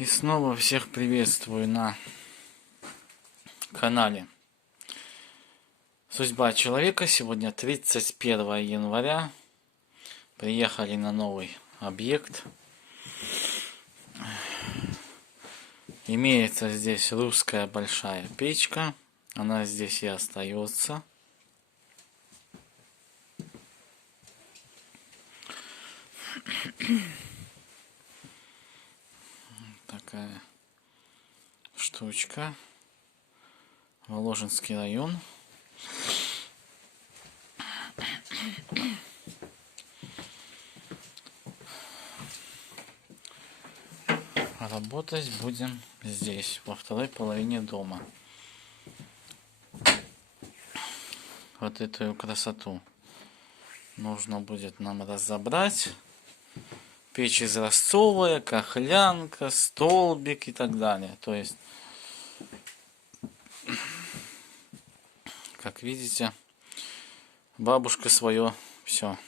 И снова всех приветствую на канале Судьба человека. Сегодня 31 января. Приехали на новый объект. Имеется здесь русская большая печка. Она здесь и остается. Такая штучка. Воложенский район. Работать будем здесь, во второй половине дома. Вот эту красоту нужно будет нам разобрать. Печь изразцовая, кахлянка, столбик и так далее. То есть, как видите, бабушка свое все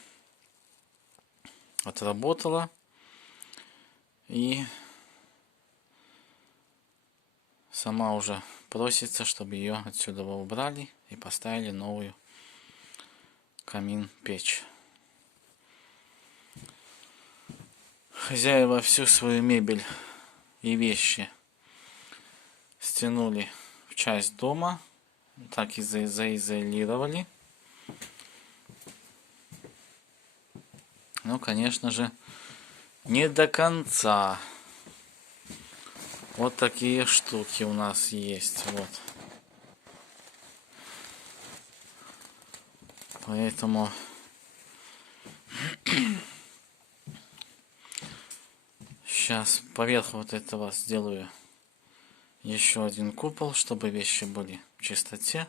отработала. И сама уже просится, чтобы ее отсюда убрали и поставили новую камин-печь. Хозяева всю свою мебель и вещи стянули в часть дома, так и заизолировали. Ну, конечно же, не до конца. Вот такие штуки у нас есть. Вот. Поэтому сейчас поверх вот этого сделаю еще один купол, чтобы вещи были в чистоте.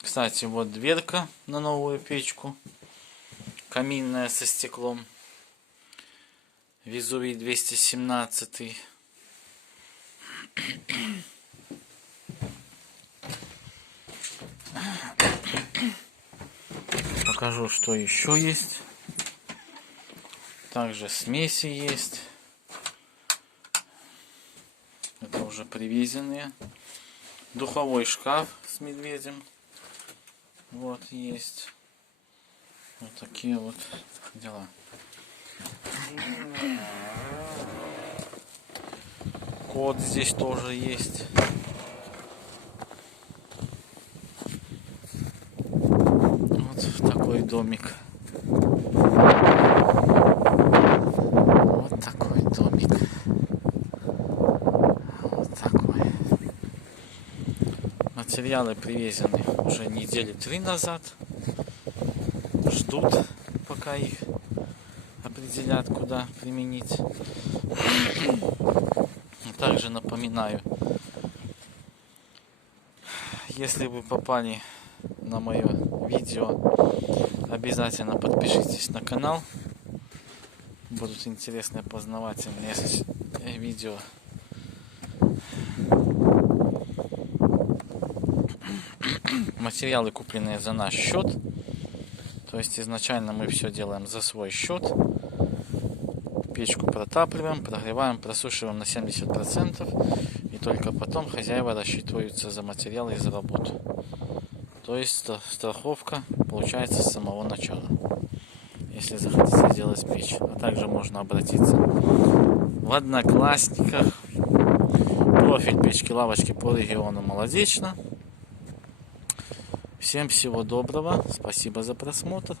Кстати, вот дверка на новую печку. Каминная со стеклом. Везувий 217. Покажу, что еще есть. Также смеси есть. Это уже привезенные. Духовой шкаф с медведем. Вот есть. Вот такие вот дела. Кот здесь тоже есть. Вот такой домик. Вот такой домик. Вот такой. Материалы привезены уже недели 3 назад. Ждут, пока их определят, куда применить. Также напоминаю, если вы попали на мое видео, обязательно подпишитесь на канал. Будут интересные, познавательные видео. Материалы, купленные за наш счет. То есть изначально мы все делаем за свой счет. Печку протапливаем, прогреваем, просушиваем на 70%. И только потом хозяева рассчитываются за материалы и за работу. То есть страховка получается с самого начала. Если захотите сделать печь. А также можно обратиться в Одноклассниках. Профиль печки лавочки по региону Молодечно. Всем всего доброго. Спасибо за просмотр.